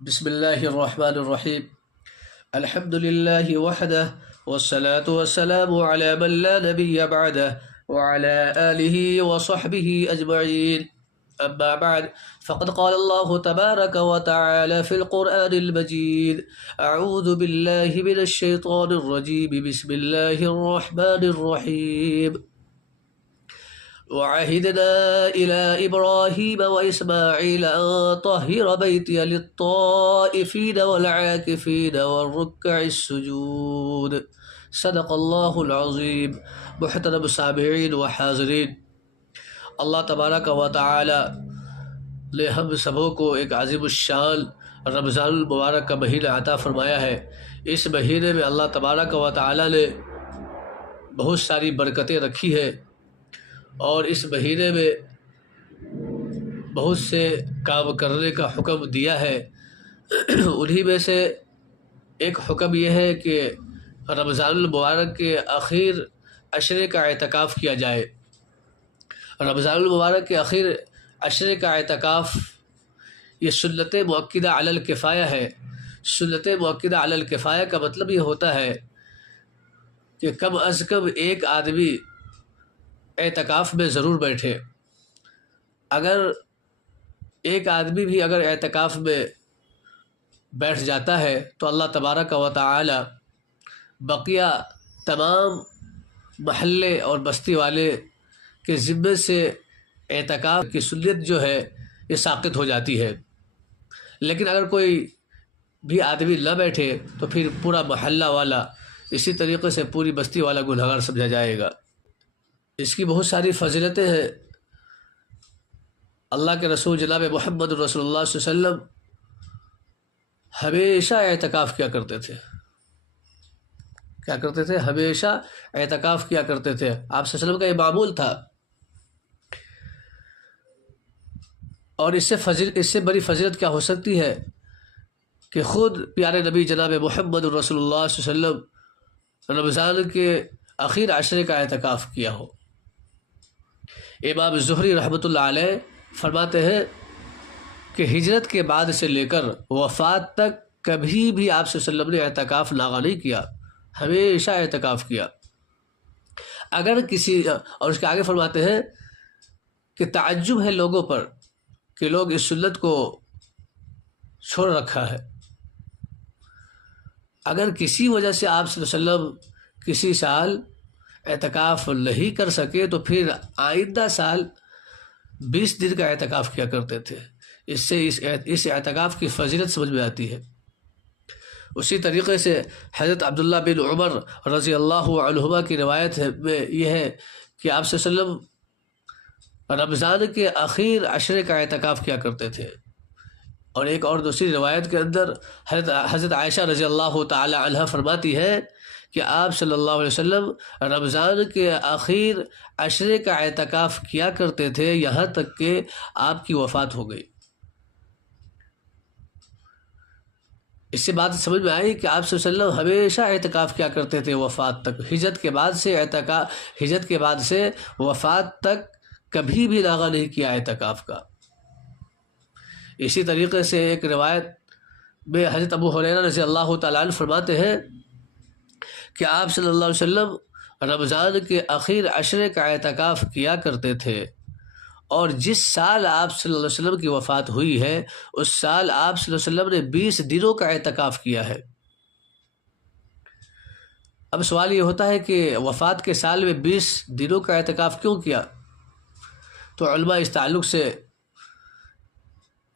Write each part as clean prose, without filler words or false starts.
بسم اللہ الرحمن الرحیم الحمد للہ وحدہ والصلاة والسلام على من لا نبی بعدہ وعلى آلہ وصحبہ اجمعین اما بعد فقد قال اللہ تبارک وتعالى في القرآن المجید اعوذ باللہ من الشیطان الرجیم بسم اللہ الرحمن الرحیم وعهدنا إلى إبراهيم وإسماعيل أن طهر بيتي للطائفين والعاكفين والركع السجود صدق اللہ العظیم. محترم سامعین و حاضرین، اللہ تبارک و تعالی نے ہم سبوں کو ایک عظیم الشان رمضان المبارک کا مہینہ عطا فرمایا ہے. اس مہینے میں اللہ تبارک و تعالی نے بہت ساری برکتیں رکھی ہیں اور اس مہینے میں بہت سے کام کرنے کا حکم دیا ہے. انہی میں سے ایک حکم یہ ہے کہ رمضان المبارک کے آخر عشرے کا اعتکاف کیا جائے. رمضان المبارک کے آخر عشرے کا اعتکاف یہ سنت مؤکدہ علی الکفایہ ہے. سنت مؤکدہ علی الکفایہ کا مطلب یہ ہوتا ہے کہ کم از کم ایک آدمی اعتکاف میں ضرور بیٹھے. اگر ایک آدمی بھی اگر اعتکاف میں بیٹھ جاتا ہے تو اللہ تبارک و تعالی بقیہ تمام محلے اور بستی والے کے ذمے سے اعتکاف کی سنت جو ہے یہ ساقط ہو جاتی ہے. لیکن اگر کوئی بھی آدمی نہ بیٹھے تو پھر پورا محلہ والا اسی طریقے سے پوری بستی والا گنہگار سمجھا جائے گا. اس کی بہت ساری فضیلتیں ہیں. اللہ کے رسول جناب محمد رسول اللہ صلی اللہ علیہ وسلم ہمیشہ اعتکاف کیا کرتے تھے. ہمیشہ اعتکاف کیا کرتے تھے. آپ صلی اللہ علیہ وسلم کا یہ معمول تھا. اور اس سے بڑی فضیلت کیا ہو سکتی ہے کہ خود پیارے نبی جناب محمد رسول اللہ صلی اللہ علیہ وسلم رمضان کے آخر عشرے کا اعتکاف کیا ہو. امام زہری رحمۃ اللہ علیہ فرماتے ہیں کہ ہجرت کے بعد سے لے کر وفات تک کبھی بھی آپ صلی اللہ علیہ وسلم نے اعتکاف لاغا نہیں کیا. ہمیشہ اعتکاف کیا. اگر کسی اور اس کے آگے فرماتے ہیں کہ تعجب ہے لوگوں پر کہ لوگ اس سنت کو چھوڑ رکھا ہے. اگر کسی وجہ سے آپ صلی اللہ علیہ وسلم کسی سال اعتکاف نہیں کر سکے تو پھر آئندہ سال 20 دن کا اعتکاف کیا کرتے تھے. اس سے اس اعتکاف کی فضیلت سمجھ میں آتی ہے. اسی طریقے سے حضرت عبداللہ بن عمر رضی اللہ عنہما کی روایت میں یہ ہے کہ آپ صلی اللہ علیہ وسلم رمضان کے آخر عشرے کا اعتکاف کیا کرتے تھے. اور ایک اور دوسری روایت کے اندر حضرت عائشہ رضی اللہ تعالی عنہ فرماتی ہے کہ آپ صلی اللہ علیہ وسلم رمضان کے آخر عشرے کا اعتکاف کیا کرتے تھے یہاں تک کہ آپ کی وفات ہو گئی. اس سے بات سمجھ میں آئی کہ آپ صلی اللہ علیہ وسلم ہمیشہ اعتکاف کیا کرتے تھے وفات تک. ہجرت کے بعد سے وفات تک کبھی بھی لاغا نہیں کیا اعتکاف کا. اسی طریقے سے ایک روایت میں حضرت ابو ہریرہ رضی اللہ تعالیٰ عنہ فرماتے ہیں کہ آپ صلی اللہ علیہ وسلم رمضان کے آخر عشرے کا اعتکاف کیا کرتے تھے اور جس سال آپ صلی اللہ علیہ وسلم کی وفات ہوئی ہے اس سال آپ صلی اللہ علیہ وسلم نے 20 دنوں کا اعتکاف کیا ہے. اب سوال یہ ہوتا ہے کہ وفات کے سال میں 20 دنوں کا اعتکاف کیوں کیا؟ تو علماء اس تعلق سے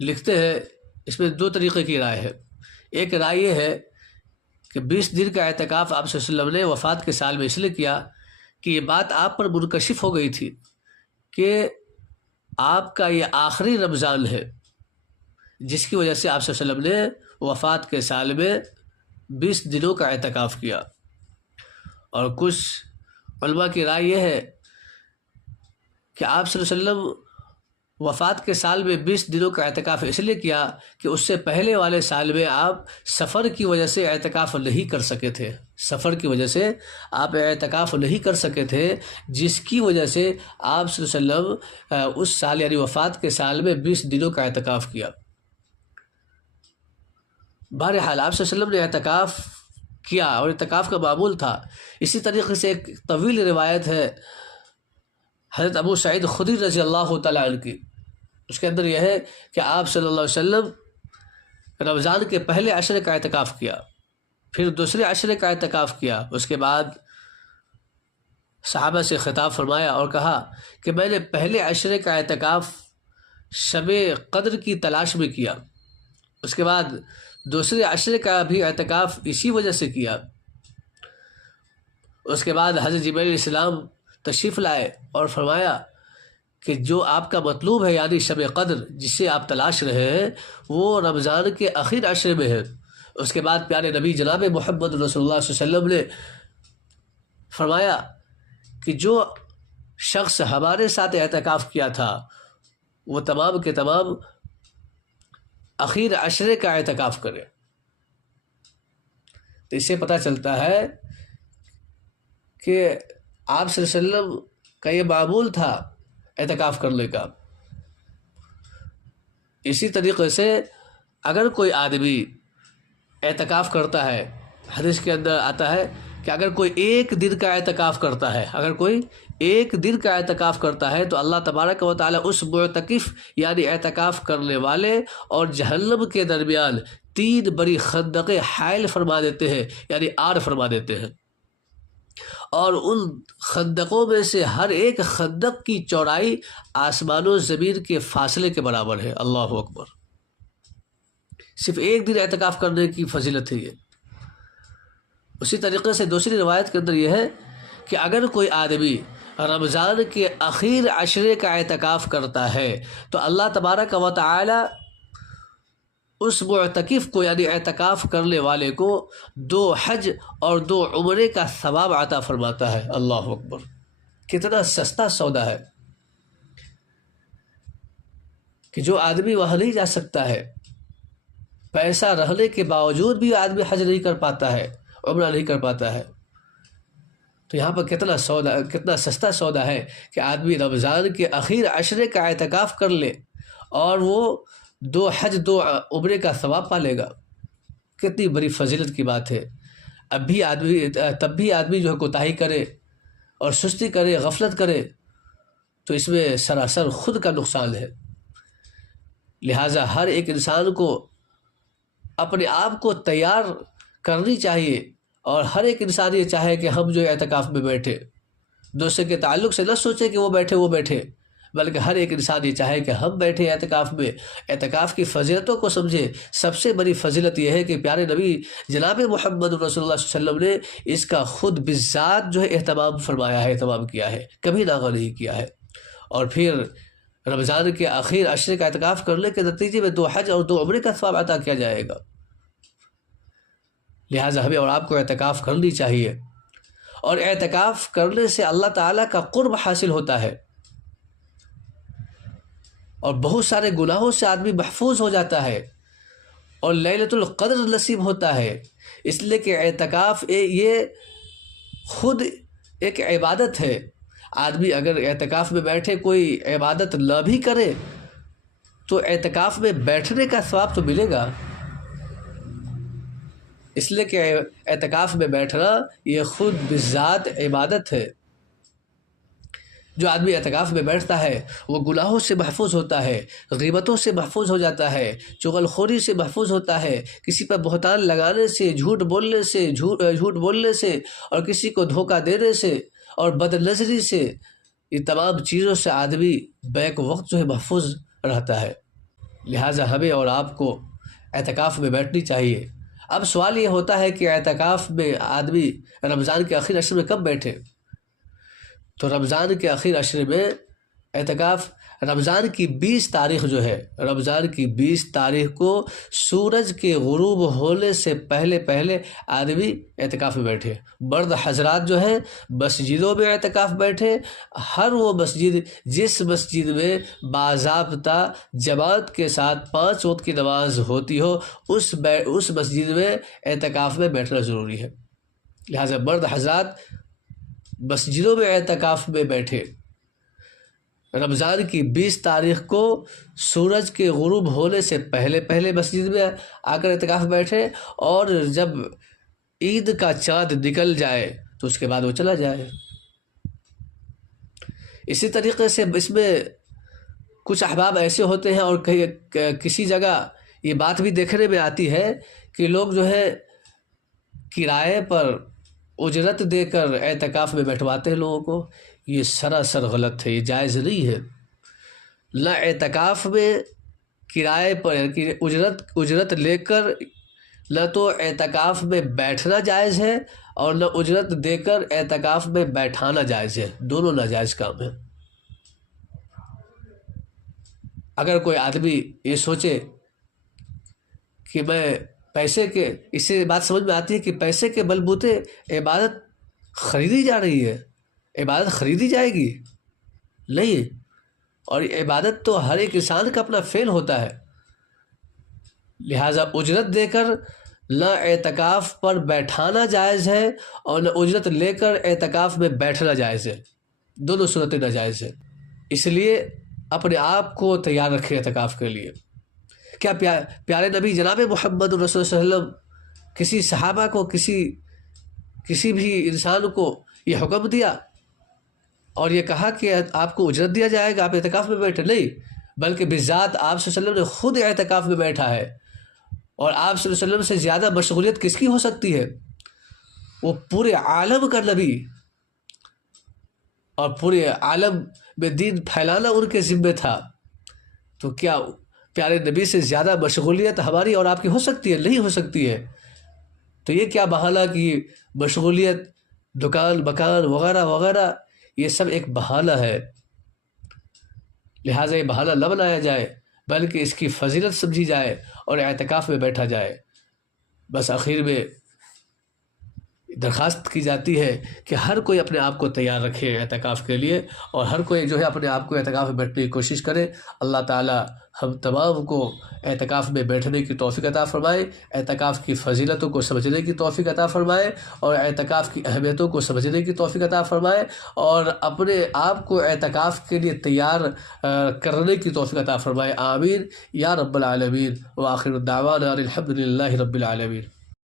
لکھتے ہیں اس میں 2 طریقے کی رائے ہے. ایک رائے یہ ہے کہ 20 دن کا اعتکاف آپ صلی اللہ علیہ وسلم نے وفات کے سال میں اس لیے کیا کہ یہ بات آپ پر منکشف ہو گئی تھی کہ آپ کا یہ آخری رمضان ہے، جس کی وجہ سے آپ صلی اللہ علیہ وسلم نے وفات کے سال میں 20 دنوں کا اعتکاف کیا. اور کچھ علماء کی رائے یہ ہے کہ آپ صلی اللہ علیہ وسلم وفات کے سال میں 20 دنوں کا اعتکاف اس لیے کیا کہ اس سے پہلے والے سال میں آپ سفر کی وجہ سے اعتکاف نہیں کر سکے تھے. سفر کی وجہ سے آپ اعتکاف نہیں کر سکے تھے، جس کی وجہ سے آپ صلی اللہ علیہ وسلم اس سال یعنی وفات کے سال میں 20 دنوں کا اعتکاف کیا. بہرحال آپ صلی اللہ علیہ وسلم نے اعتکاف کیا اور اعتکاف کا معمول تھا۔ اسی طریقے سے ایک طویل روایت ہے حضرت ابو سعید خدری رضی اللہ تعالیٰ عنہ کی، اس کے اندر یہ ہے کہ آپ صلی اللہ علیہ وسلم رمضان کے پہلے عشرے کا اعتکاف کیا، پھر دوسرے عشرے کا اعتکاف کیا، اس کے بعد صحابہ سے خطاب فرمایا اور کہا کہ میں نے پہلے عشرے کا اعتکاف شب قدر کی تلاش میں کیا، اس کے بعد دوسرے عشرے کا بھی اعتکاف اسی وجہ سے کیا۔ اس کے بعد حضرت جبرائیل علیہ السلام تشریف لائے اور فرمایا کہ جو آپ کا مطلوب ہے یعنی شب قدر جسے آپ تلاش رہے ہیں وہ رمضان کے آخر عشرے میں ہے۔ اس کے بعد پیارے نبی جناب محمد رسول اللہ صلی اللہ علیہ وسلم نے فرمایا کہ جو شخص ہمارے ساتھ اعتکاف کیا تھا وہ تمام کے تمام آخر عشرے کا اعتکاف کرے۔ تو اس سے پتہ چلتا ہے کہ آپ صلی اللہ علیہ وسلم کا یہ معمول تھا اعتکاف کرنے کا۔ اسی طریقے سے اگر کوئی آدمی اعتکاف کرتا ہے، حدیث کے اندر آتا ہے کہ اگر کوئی ایک دن کا اعتکاف کرتا ہے، اگر کوئی ایک دن کا اعتکاف کرتا ہے تو اللہ تبارک و تعالیٰ اس معتکف یعنی اعتکاف کرنے والے اور جہنم کے درمیان 3 بڑی خندقیں حائل فرما دیتے ہیں، یعنی آڑ فرما دیتے ہیں، اور ان خندقوں میں سے ہر ایک خندق کی چوڑائی آسمان و زمین کے فاصلے کے برابر ہے۔ اللہ اکبر! صرف ایک دن اعتکاف کرنے کی فضیلت ہے یہ۔ اسی طریقے سے دوسری روایت کے اندر یہ ہے کہ اگر کوئی آدمی رمضان کے آخر عشرے کا اعتکاف کرتا ہے تو اللہ تبارک و تعالی اس معتکف کو یعنی اعتکاف کرنے والے کو 2 حج اور 2 عمرے کا ثواب عطا فرماتا ہے۔ اللہ اکبر! کتنا سستا سودا ہے کہ جو آدمی وہاں نہیں جا سکتا ہے، پیسہ رہنے کے باوجود بھی آدمی حج نہیں کر پاتا ہے، عمرہ نہیں کر پاتا ہے، تو یہاں پر کتنا سستا سودا ہے کہ آدمی رمضان کے آخر عشرے کا اعتکاف کر لے اور وہ 2 حج 2 عمرے کا ثواب پا لے گا۔ کتنی بڑی فضیلت کی بات ہے۔ تب بھی آدمی جو ہے کوتاہی کرے اور سستی کرے، غفلت کرے تو اس میں سراسر خود کا نقصان ہے۔ لہٰذا ہر ایک انسان کو اپنے آپ کو تیار کرنی چاہیے، اور ہر ایک انسان یہ چاہے کہ ہم جو اعتکاف میں بیٹھے، دوسرے کے تعلق سے نہ سوچے کہ وہ بیٹھے، بلکہ ہر ایک انسان یہ چاہے کہ ہم بیٹھے اعتکاف میں، اعتکاف کی فضیلتوں کو سمجھے۔ سب سے بڑی فضیلت یہ ہے کہ پیارے نبی جناب محمد رسول اللہ صلی اللہ علیہ وسلم نے اس کا خود بذات جو ہے اہتمام فرمایا ہے، اہتمام کیا ہے، کبھی ناغہ نہیں کیا ہے۔ اور پھر رمضان کے آخر عشرے کا اعتکاف کرنے کے نتیجے میں 2 حج اور 2 عمرے کا ثواب عطا کیا جائے گا۔ لہٰذا ہمیں اور آپ کو اعتکاف کرنی چاہیے، اور اعتکاف کرنے سے اللہ تعالیٰ کا قرب حاصل ہوتا ہے، اور بہت سارے گناہوں سے آدمی محفوظ ہو جاتا ہے، اور لیلۃ القدر نصیب ہوتا ہے۔ اس لیے کہ اعتکاف یہ خود ایک عبادت ہے۔ آدمی اگر اعتکاف میں بیٹھے کوئی عبادت نہ بھی کرے تو اعتکاف میں بیٹھنے کا ثواب تو ملے گا۔ اس لیے کہ اعتکاف میں بیٹھنا یہ خود بذات عبادت ہے۔ جو آدمی اعتکاف میں بیٹھتا ہے وہ گناہوں سے محفوظ ہوتا ہے، غیبتوں سے محفوظ ہو جاتا ہے، چغل خوری سے محفوظ ہوتا ہے، کسی پر بہتان لگانے سے، جھوٹ بولنے سے اور کسی کو دھوکہ دینے سے اور بد نظری سے، یہ تمام چیزوں سے آدمی بیک وقت جو ہے محفوظ رہتا ہے۔ لہٰذا ہمیں اور آپ کو اعتکاف میں بیٹھنی چاہیے۔ اب سوال یہ ہوتا ہے کہ اعتکاف میں آدمی رمضان کے آخر عشرے میں کب بیٹھے؟ تو رمضان کے آخر عشرے میں اعتکاف رمضان کی 20 تاریخ جو ہے، رمضان کی 20 تاریخ کو سورج کے غروب ہونے سے پہلے آدمی اعتکاف میں بیٹھے۔ مرد حضرات جو ہیں مسجدوں میں اعتکاف بیٹھے، ہر وہ مسجد جس مسجد میں باضابطہ جماعت کے ساتھ 5 وقت کی نماز ہوتی ہو اس مسجد میں اعتکاف میں بیٹھنا ضروری ہے۔ لہٰذا مرد حضرات مسجدوں میں اعتکاف میں بیٹھے، رمضان کی 20 تاریخ کو سورج کے غروب ہونے سے پہلے پہلے مسجد میں آ کر اعتکاف بیٹھے، اور جب عید کا چاند نکل جائے تو اس کے بعد وہ چلا جائے۔ اسی طریقے سے اس میں کچھ احباب ایسے ہوتے ہیں، اور کسی جگہ یہ بات بھی دیکھنے میں آتی ہے کہ لوگ جو ہے کرائے پر اجرت دے کر اعتکاف میں بیٹھواتے ہیں لوگوں کو۔ یہ سراسر غلط ہے، یہ جائز نہیں ہے۔ نہ اعتکاف میں کرائے پر اجرت لے کر نہ تو اعتکاف میں بیٹھنا جائز ہے، اور نہ اجرت دے کر اعتکاف میں بیٹھانا جائز ہے، دونوں ناجائز کام ہیں۔ اگر کوئی آدمی یہ سوچے کہ میں پیسے کے، اس سے بات سمجھ میں آتی ہے کہ پیسے کے بل بوتے عبادت خریدی جا رہی ہے، عبادت خریدی جائے گی؟ نہیں، اور عبادت تو ہر ایک انسان کا اپنا فعل ہوتا ہے، لہٰذا اجرت دے کر نہ اعتکاف پر بیٹھانا جائز ہے، اور نہ اجرت لے کر اعتکاف میں بیٹھنا جائز ہے، دونوں صورتیں ناجائز ہیں۔ اس لیے اپنے آپ کو تیار رکھیں اعتکاف کے لیے۔ کیا پیارے نبی جناب محمد رسول صلی اللہ علیہ وسلم کسی صحابہ کو، کسی بھی انسان کو یہ حکم دیا اور یہ کہا کہ آپ کو اجرت دیا جائے گا، آپ اعتکاف میں بیٹھے؟ نہیں، بلکہ بذات آپ صلی اللہ علیہ وسلم نے خود اعتکاف میں بیٹھا ہے۔ اور آپ صلی اللہ علیہ وسلم سے زیادہ مشغولیت کس کی ہو سکتی ہے؟ وہ پورے عالم کا نبی، اور پورے عالم میں دین پھیلانا ان کے ذمہ تھا، تو کیا پیارے نبی سے زیادہ مشغولیت ہماری اور آپ کی ہو سکتی ہے؟ نہیں ہو سکتی ہے۔ تو یہ کیا بہانہ کہ مشغولیت، دکان مکان وغیرہ وغیرہ، یہ سب ایک بہانہ ہے، لہٰذا یہ بہانہ نہ بنایا جائے، بلکہ اس کی فضیلت سمجھی جائے اور اعتکاف میں بیٹھا جائے۔ بس آخر میں درخواست کی جاتی ہے کہ ہر کوئی اپنے آپ کو تیار رکھے اعتکاف کے لیے، اور ہر کوئی جو ہے اپنے آپ کو اعتکاف میں بیٹھنے کی کوشش کرے۔ اللہ تعالی ہم تمام کو اعتکاف میں بیٹھنے کی توفیق عطا فرمائے، اعتکاف کی فضیلتوں کو سمجھنے کی توفیق عطا فرمائے، اور اعتکاف کی اہمیتوں کو سمجھنے کی توفیق عطا فرمائے، اور اپنے آپ کو اعتکاف کے لیے تیار کرنے کی توفیق عطا فرمائے۔ آمین یا رب العالمین، وآخر دعوانا الحمد للہ رب العالمین۔